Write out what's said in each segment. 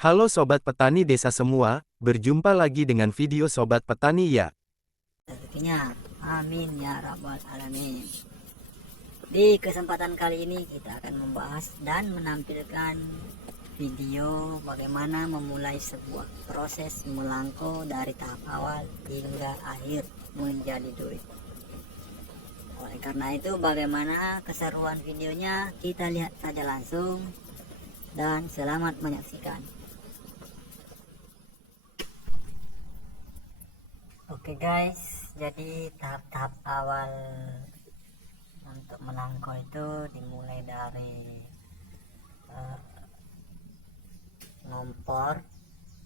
Halo Sobat Petani Desa semua, berjumpa lagi dengan video Sobat Petani ya. Rezekinya, amin ya rabbal alamin. Di kesempatan kali ini kita akan membahas dan menampilkan video bagaimana memulai sebuah proses melangko dari tahap awal hingga akhir menjadi duit. Oleh karena itu, bagaimana keseruan videonya, kita lihat saja langsung dan selamat menyaksikan. Oke guys, jadi tahap-tahap awal untuk melangkau itu dimulai dari ngompor,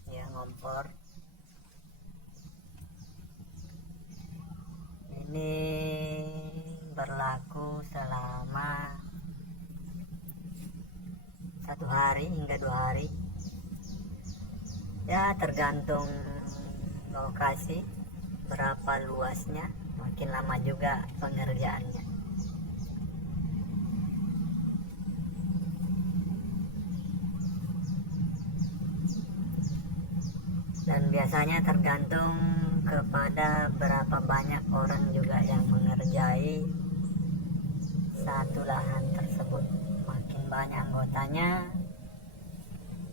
ngompor. Ini berlaku selama 1 hari hingga 2 hari. Ya tergantung lokasi, berapa luasnya, makin lama juga pengerjaannya. Dan biasanya tergantung kepada berapa banyak orang juga yang mengerjai satu lahan tersebut. Makin banyak anggotanya,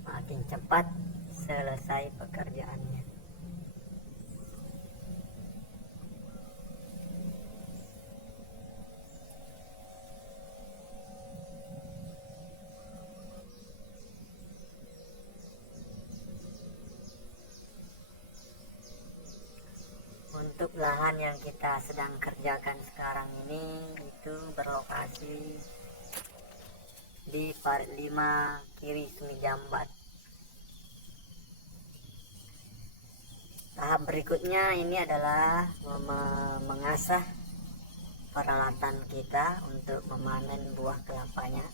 makin cepat selesai pekerjaannya. Untuk lahan yang kita sedang kerjakan sekarang ini itu berlokasi di Parit 5 Kiri Sumi Jambat. Tahap berikutnya ini adalah mengasah peralatan kita untuk memanen buah kelapanya.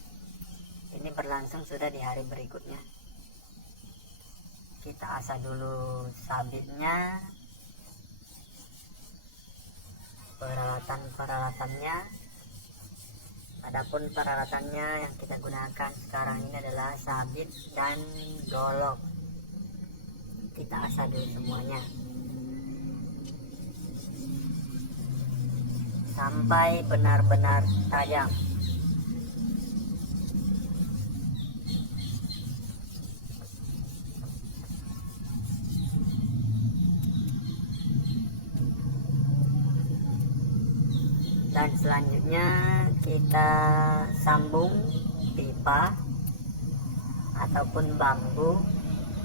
Ini berlangsung sudah di hari berikutnya. Kita asah dulu sabitnya, peralatan-peralatannya. Adapun peralatannya yang kita gunakan sekarang ini adalah sabit dan golok. Kita asah dulu semuanya sampai benar-benar tajam. Dan selanjutnya kita sambung pipa ataupun bambu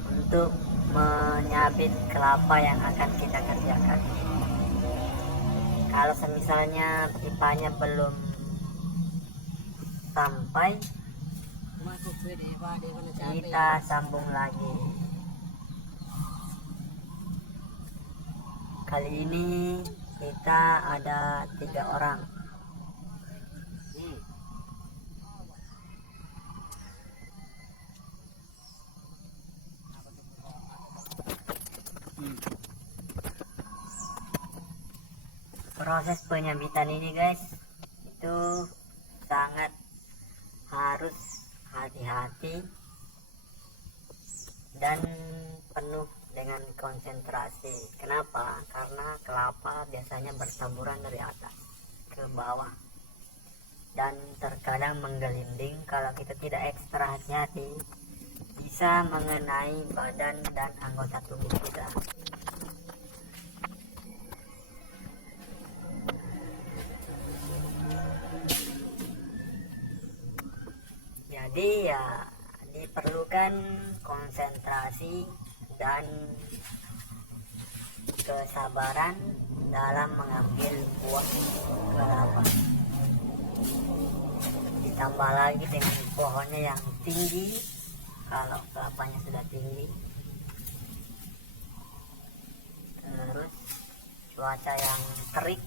untuk menyabit kelapa yang akan kita kerjakan. Kalau semisalnya pipanya belum sampai, kita sambung lagi. Kali ini kita ada 3 orang. Proses penyabitan ini guys, itu sangat harus hati-hati dan penuh dengan konsentrasi. Kenapa? Karena kelapa biasanya bertaburan dari atas ke bawah dan terkadang menggelinding. Kalau kita tidak ekstra hati-hati, bisa mengenai badan dan anggota tubuh kita. Jadi ya diperlukan konsentrasi dan kesabaran dalam mengambil buah kelapa. Ditambah lagi dengan pohonnya yang tinggi, kalau kelapanya sudah tinggi. Terus cuaca yang terik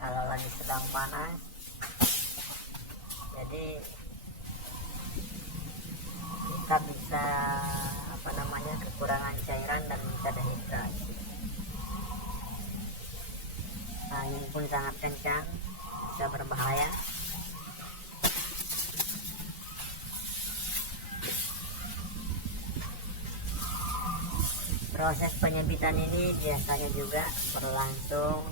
kalau lagi sedang panas. Jadi kita bisa kekurangan cairan dan bisa dehidrasi. Angin pun sangat kencang, bisa berbahaya. Proses penyebitan ini biasanya juga berlangsung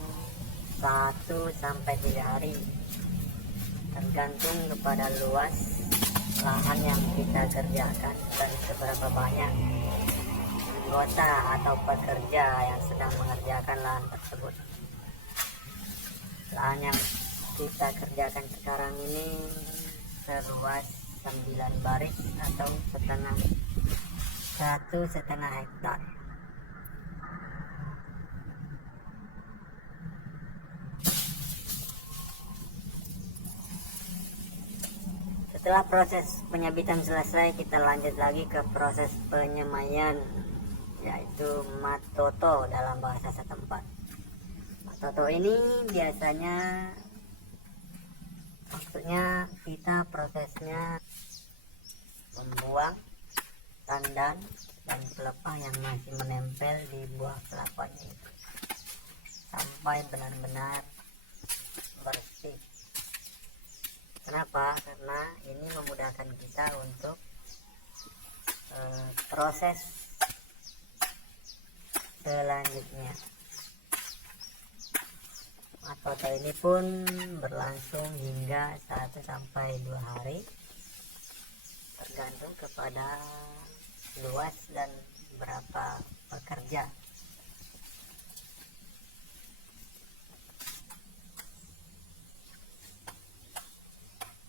1 sampai 3 hari, tergantung kepada luas lahan yang kita kerjakan dan seberapa banyak anggota atau pekerja yang sedang mengerjakan lahan tersebut. Lahan yang kita kerjakan sekarang ini seluas 9 baris atau 1,5 hektar. Setelah proses penyebitan selesai, kita lanjut lagi ke proses penyemaian, yaitu matoto dalam bahasa setempat. Matoto ini biasanya maksudnya kita prosesnya membuang tandan dan pelepah yang masih menempel di buah kelapanya itu sampai benar-benar bersih. Kenapa? Karena ini memudahkan kita untuk proses selanjutnya. Matoto ini pun berlangsung hingga 1 sampai 2 hari, tergantung kepada luas dan berapa pekerja.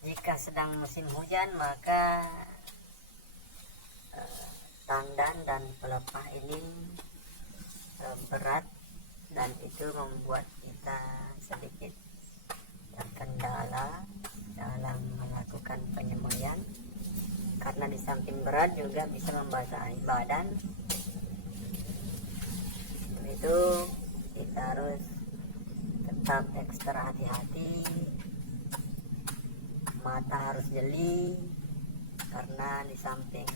Jika sedang musim hujan, maka tandan dan pelepah ini berat, dan itu membuat kita sedikit terkendala dalam melakukan penyemaian, karena di samping berat juga bisa membasahi badan. Untuk itu kita harus tetap ekstra hati-hati, mata harus jeli, karena di samping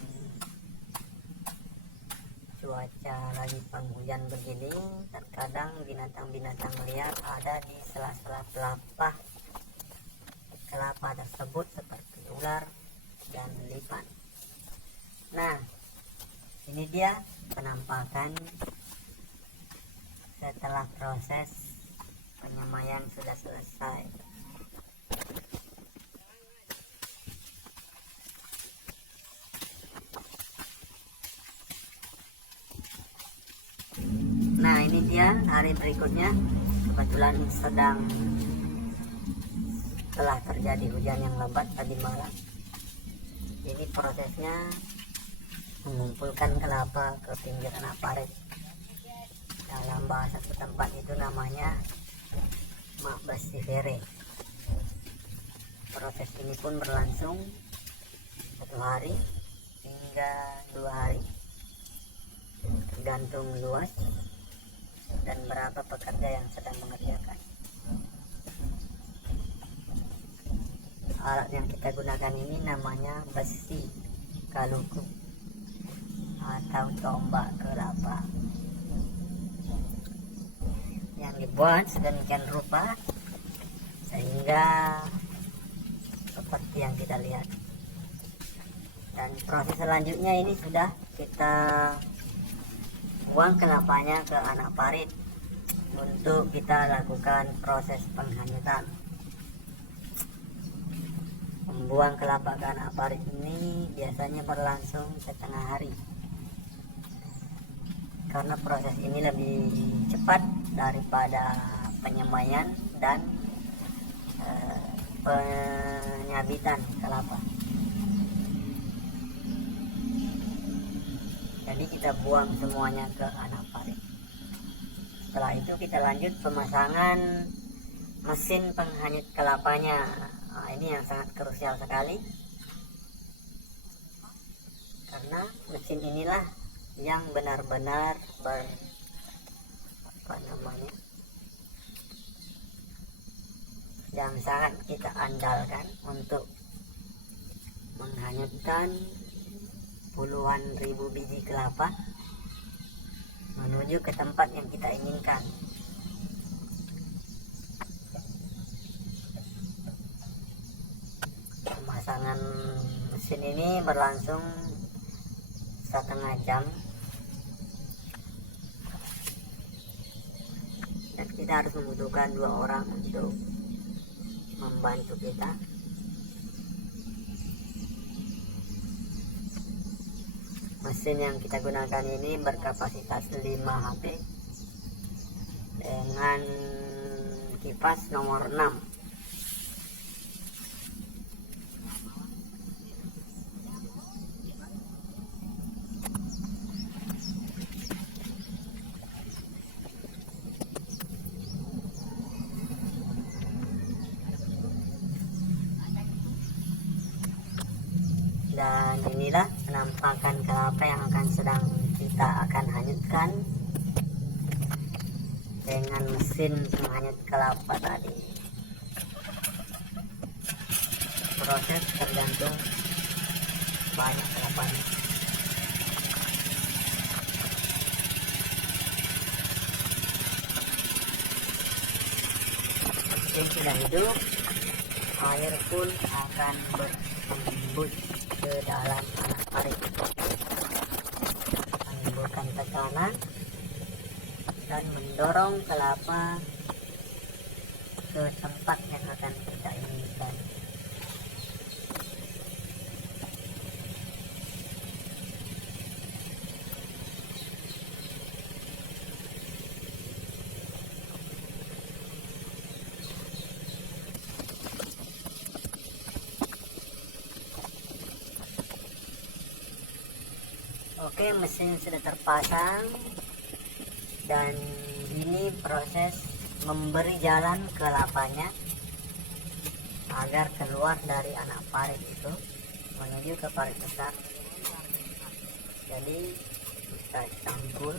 cuaca lagi penghujan begini, terkadang binatang-binatang liar ada di sela-sela kelapa tersebut seperti ular dan lipan. Nah, ini dia penampakan setelah proses penyemaian sudah selesai. Nah, ini dia hari berikutnya. Kebetulan setelah terjadi hujan yang lebat tadi malam. Ini prosesnya mengumpulkan kelapa ke pinggir anak parit. Dalam bahasa setempat itu namanya mak basivere. Proses ini pun berlangsung 1 hari hingga 2 hari, tergantung luas dan berapa pekerja yang sedang mengerjakan. Alat yang kita gunakan ini namanya besi kaluku atau tombak kelapa, yang dibuat sedemikian rupa sehingga seperti yang kita lihat. Dan proses selanjutnya ini sudah kita buang kelapanya ke anak parit untuk kita lakukan proses penghanyutan. Membuang kelapa ke anak parit ini biasanya berlangsung setengah hari, karena proses ini lebih cepat daripada penyemaian dan penyabitan kelapa. Jadi kita buang semuanya ke anak parit. Setelah itu kita lanjut pemasangan mesin penghanyut kelapanya. Nah, ini yang sangat krusial sekali, karena mesin inilah yang benar-benar yang sangat kita andalkan untuk menghanyutkan puluhan ribu biji kelapa menuju ke tempat yang kita inginkan. Pemasangan mesin ini berlangsung 1/2 jam kita harus membutuhkan 2 orang untuk membantu kita. Mesin yang kita gunakan ini berkapasitas 5 HP dengan kipas nomor 6. Dan inilah penampakan kelapa yang kita akan hanyutkan dengan mesin penghanyut kelapa tadi. Proses tergantung banyak kelapanya. Mesin sudah hidup, air pun akan berembus ke dalam anak parit, menimbulkan tekanan dan mendorong kelapa ke tempat yang akan kita inginkan. Oke, mesin sudah terpasang dan ini proses memberi jalan kelapanya agar keluar dari anak parit itu menuju ke parit besar. Jadi kita campur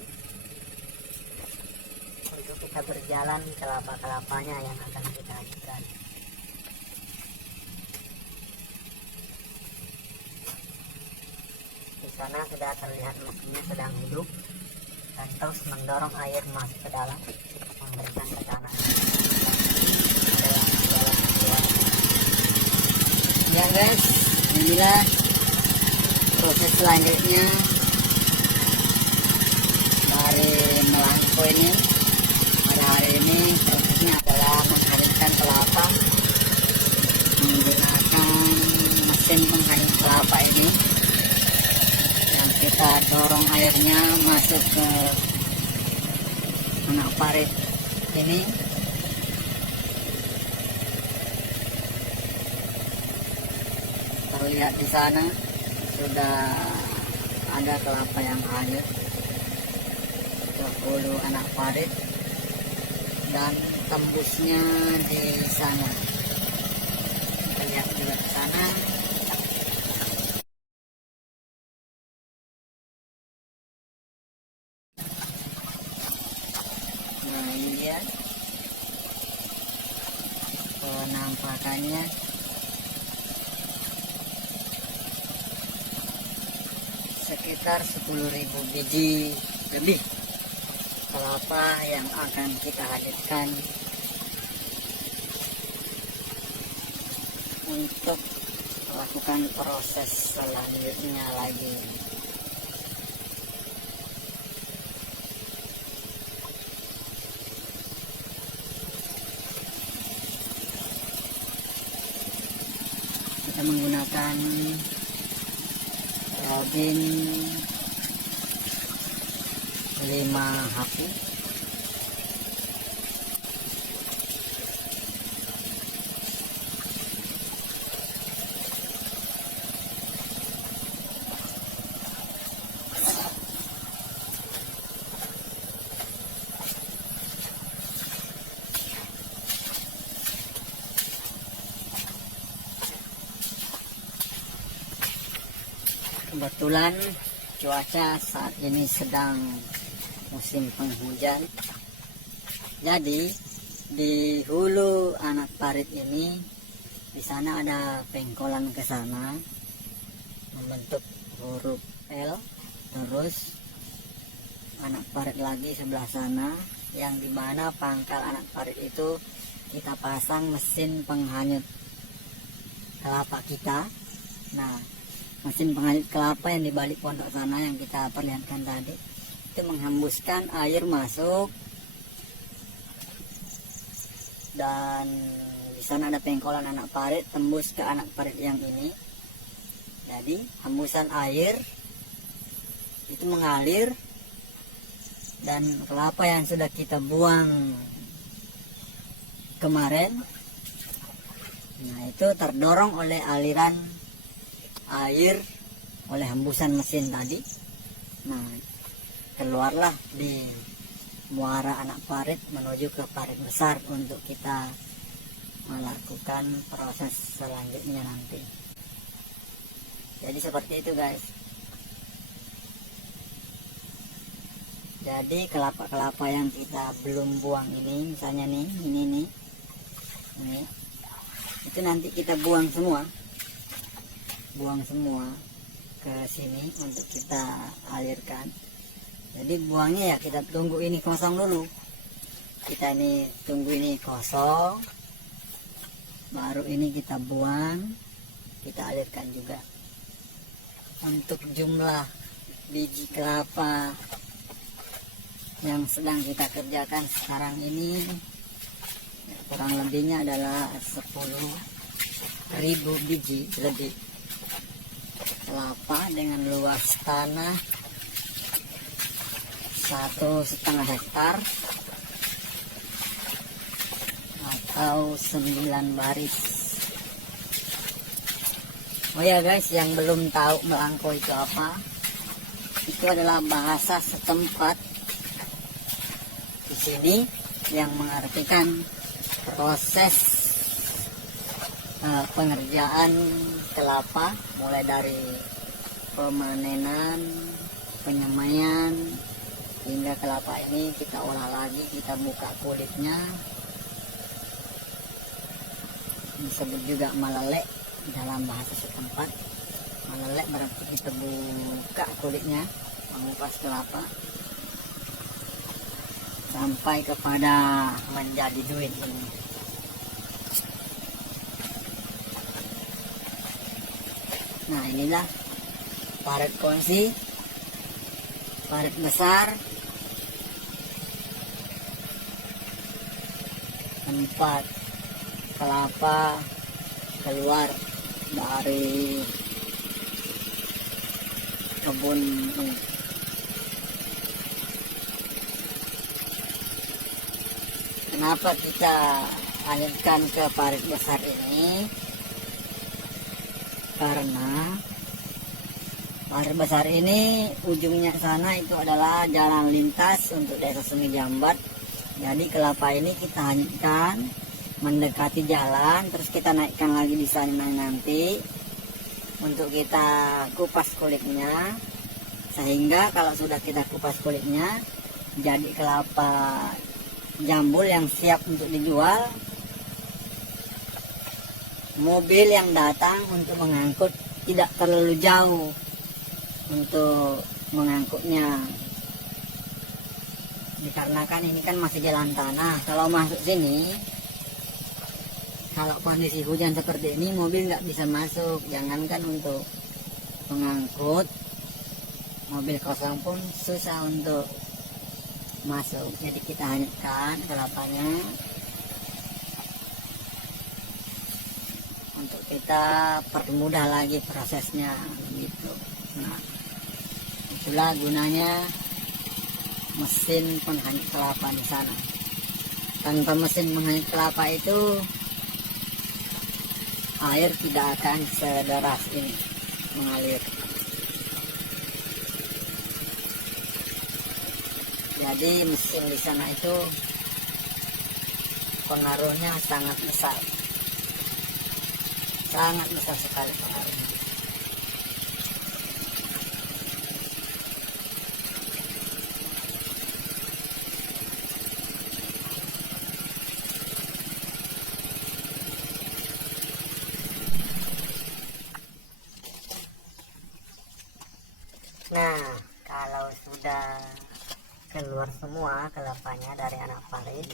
untuk kita berjalan kelapa-kelapanya yang akan kita hasilkan. Di sana sudah terlihat mesinnya sedang hidup dan terus mendorong air masuk ke dalam, memberikan tekanan. Ya guys, inilah proses selanjutnya dari melangko ini. Pada hari ini prosesnya adalah menghanyutkan kelapa menggunakan mesin penghanyut kelapa ini. Kita dorong airnya masuk ke anak parit ini. Terlihat di sana sudah ada kelapa yang hanyut ke hulu anak parit dan tembusnya di sana. Kita lihat juga di sana. Nah, ini dia penampakannya. Sekitar 10.000 biji lebih kelapa yang akan kita hadirkan untuk melakukan proses selanjutnya lagi. Kita menggunakan robin 5 HP. Kebetulan cuaca saat ini sedang musim penghujan. Jadi di hulu anak parit ini, di sana ada pengkolan ke sana membentuk huruf L. Terus anak parit lagi sebelah sana, yang dimana pangkal anak parit itu kita pasang mesin penghanyut kelapa kita. Nah, mesin penghanyut kelapa yang di balik pondok sana yang kita perlihatkan tadi itu menghembuskan air masuk dan di sana ada pengkolan anak parit tembus ke anak parit yang ini. Jadi hembusan air itu mengalir dan kelapa yang sudah kita buang kemarin, nah itu terdorong oleh aliran air oleh hembusan mesin tadi. Nah keluarlah di muara anak parit menuju ke parit besar untuk kita melakukan proses selanjutnya nanti. Jadi seperti itu guys. Jadi kelapa-kelapa yang kita belum buang ini, misalnya nih, ini itu nanti kita buang semua ke sini untuk kita alirkan. Jadi buangnya ya kita tunggu ini kosong dulu. Kita ini tunggu ini kosong, baru ini kita buang, kita alirkan juga. Untuk jumlah biji kelapa yang sedang kita kerjakan sekarang ini kurang lebihnya adalah 10.000 biji lebih kelapa dengan luas tanah 1,5 hektar atau 9 baris. Oh ya guys, yang belum tahu melangko itu apa, itu adalah bahasa setempat di sini yang mengartikan proses pengerjaan kelapa, mulai dari pemanenan, penyemaian, hingga kelapa ini kita olah lagi, kita buka kulitnya, disebut juga melelek dalam bahasa setempat. Melelek berarti kita buka kulitnya, mengupas kelapa sampai kepada menjadi duit ini. Nah inilah parit kongsi, parit besar, tempat kelapa keluar dari kebun ini. Kenapa kita lanjutkan ke parit besar ini? Karena parit besar ini ujungnya sana itu adalah jalan lintas untuk desa Sungai Jambat. Jadi kelapa ini kita hanyutkan mendekati jalan, terus kita naikkan lagi di sana nanti untuk kita kupas kulitnya, sehingga kalau sudah kita kupas kulitnya jadi kelapa jambul yang siap untuk dijual. Mobil yang datang untuk mengangkut tidak terlalu jauh untuk mengangkutnya, dikarenakan ini kan masih jalan tanah. Kalau masuk sini, kalau kondisi hujan seperti ini, mobil nggak bisa masuk, jangankan untuk mengangkut, mobil kosong pun susah untuk masuk. Jadi kita hanyutkan kelapanya untuk kita permudah lagi prosesnya gitu. Nah itulah gunanya mesin penghanyut kelapa di sana. Tanpa mesin penghanyut kelapa itu air tidak akan sederas ini mengalir. Jadi mesin di sana itu pengaruhnya sangat besar sekali pengaruhnya. Nah, kalau sudah keluar semua kelapanya dari anak parit,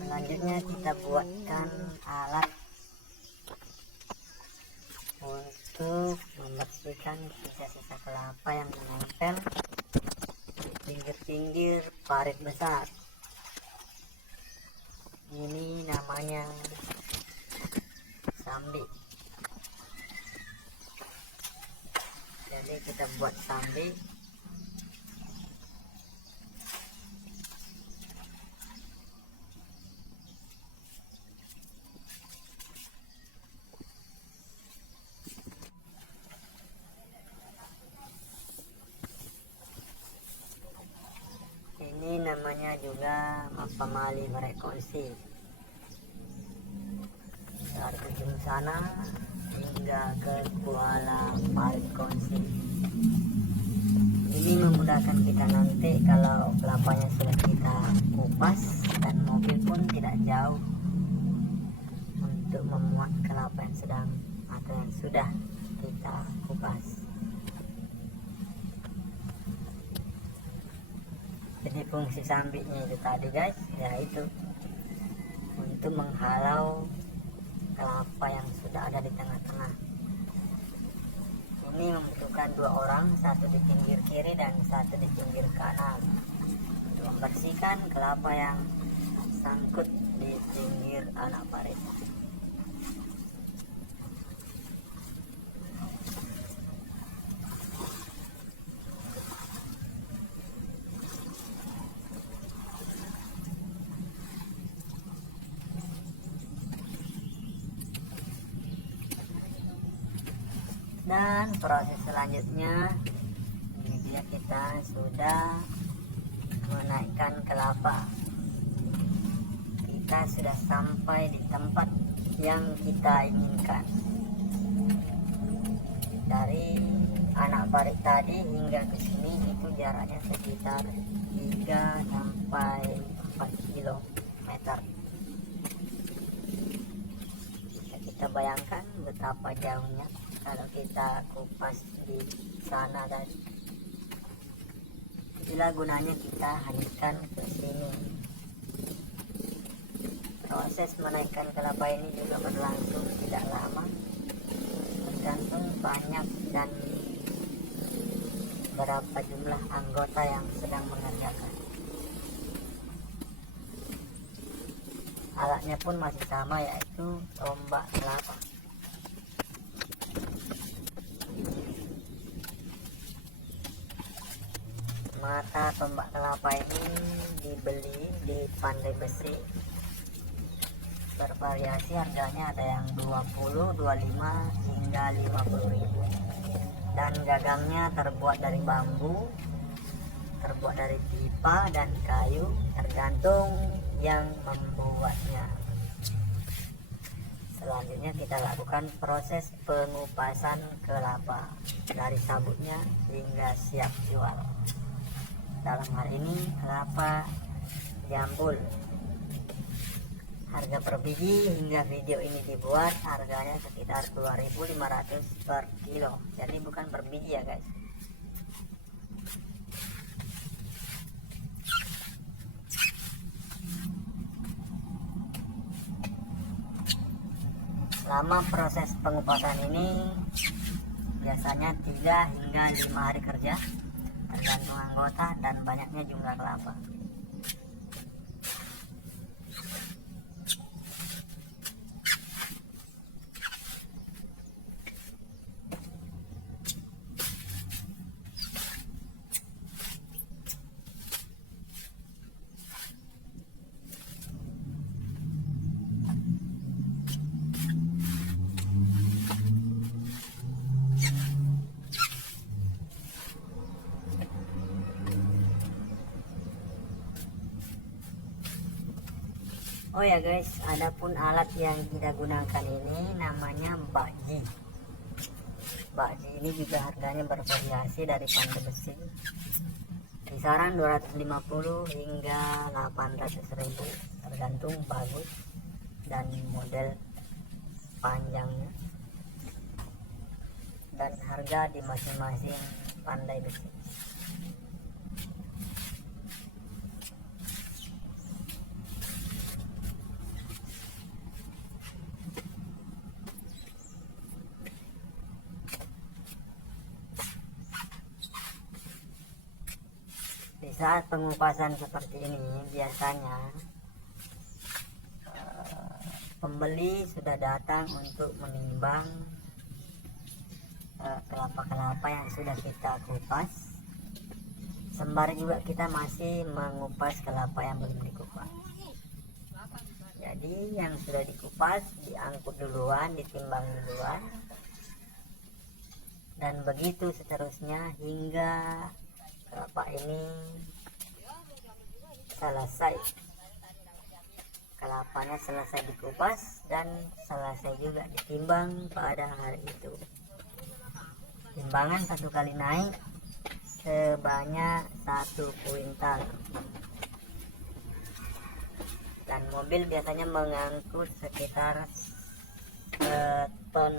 selanjutnya kita buatkan alat untuk membersihkan sisa-sisa kelapa yang menempel di pinggir-pinggir parit besar. Ini namanya sambi. Jadi kita buat sambi. Ini namanya juga mapamali merekonsi. Dari ujung sana hingga ke Kuala Merekonsi. Ini memudahkan kita nanti kalau kelapanya sudah kita kupas dan mobil pun tidak jauh untuk memuat kelapa yang sedang atau yang sudah kita kupas. Jadi fungsi sambinya itu tadi guys, yaitu untuk menghalau kelapa yang sudah ada di tengah-tengah. Ini membutuhkan 2 orang, satu di pinggir kiri dan satu di pinggir kanan, untuk membersihkan kelapa yang sangkut di pinggir anak parit. Dan proses selanjutnya, ini dia, kita sudah menaikkan kelapa. Kita sudah sampai di tempat yang kita inginkan. Dari anak parit tadi hingga ke sini itu jaraknya sekitar 3 sampai 4 kilometer. Bisa kita bayangkan betapa jauhnya kalau kita kupas di sana tadi. Itulah gunanya kita hadirkan ke sini. Proses menaikkan kelapa ini juga berlangsung tidak lama, tergantung banyak dan berapa jumlah anggota yang sedang mengerjakan. Alatnya pun masih sama, yaitu tombak kelapa. Mata tombak kelapa ini dibeli di Pandai Besi, bervariasi harganya, ada yang 20, 25 hingga 50.000. Dan gagangnya terbuat dari bambu, terbuat dari pipa dan kayu, tergantung yang membuatnya. Selanjutnya kita lakukan proses pengupasan kelapa dari sabutnya hingga siap jual. Dalam hal ini kelapa jambul. Harga per biji hingga video ini dibuat harganya sekitar 2.500 per kilo. Jadi bukan per biji ya guys. Selama proses pengupasan ini biasanya 3 hingga 5 hari kerja, tergantung anggota dan banyaknya jumlah kelapa. Oh ya guys, adapun alat yang kita gunakan ini namanya bakji. Bakji ini juga harganya bervariasi dari Pandai Besi, kisaran 250 hingga 800.000, tergantung bagus dan model panjangnya dan harga di masing-masing Pandai Besi. Di saat pengupasan seperti ini biasanya pembeli sudah datang untuk menimbang kelapa-kelapa yang sudah kita kupas. Sembari juga kita masih mengupas kelapa yang belum dikupas. Jadi yang sudah dikupas diangkut duluan, ditimbang duluan, dan begitu seterusnya hingga kelapa ini selesai. Kelapanya selesai dikupas dan selesai juga ditimbang pada hari itu. Timbangan satu kali naik sebanyak 1 kuintal. Dan mobil biasanya mengangkut sekitar 1,5 ton.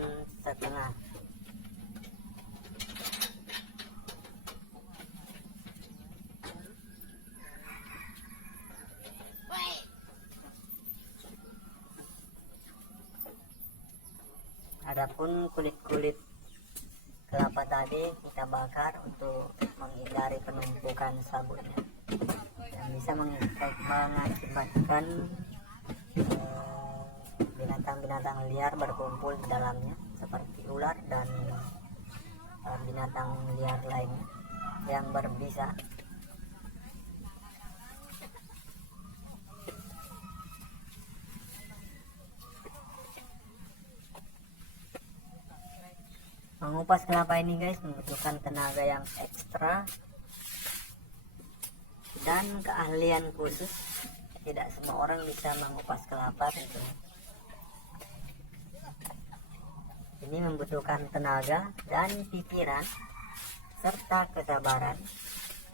Adapun kulit-kulit kelapa tadi kita bakar untuk menghindari penumpukan sabutnya yang bisa mengakibatkan binatang-binatang liar berkumpul di dalamnya seperti ular dan binatang liar lainnya yang berbisa. Mengupas kelapa ini guys membutuhkan tenaga yang ekstra dan keahlian khusus. Tidak semua orang bisa mengupas kelapa tentu. Ini membutuhkan tenaga dan pikiran serta kesabaran.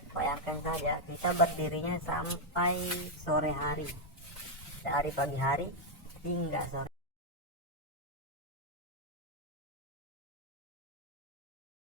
Bayangkan saja kita berdirinya sampai sore hari, dari pagi hari hingga sore.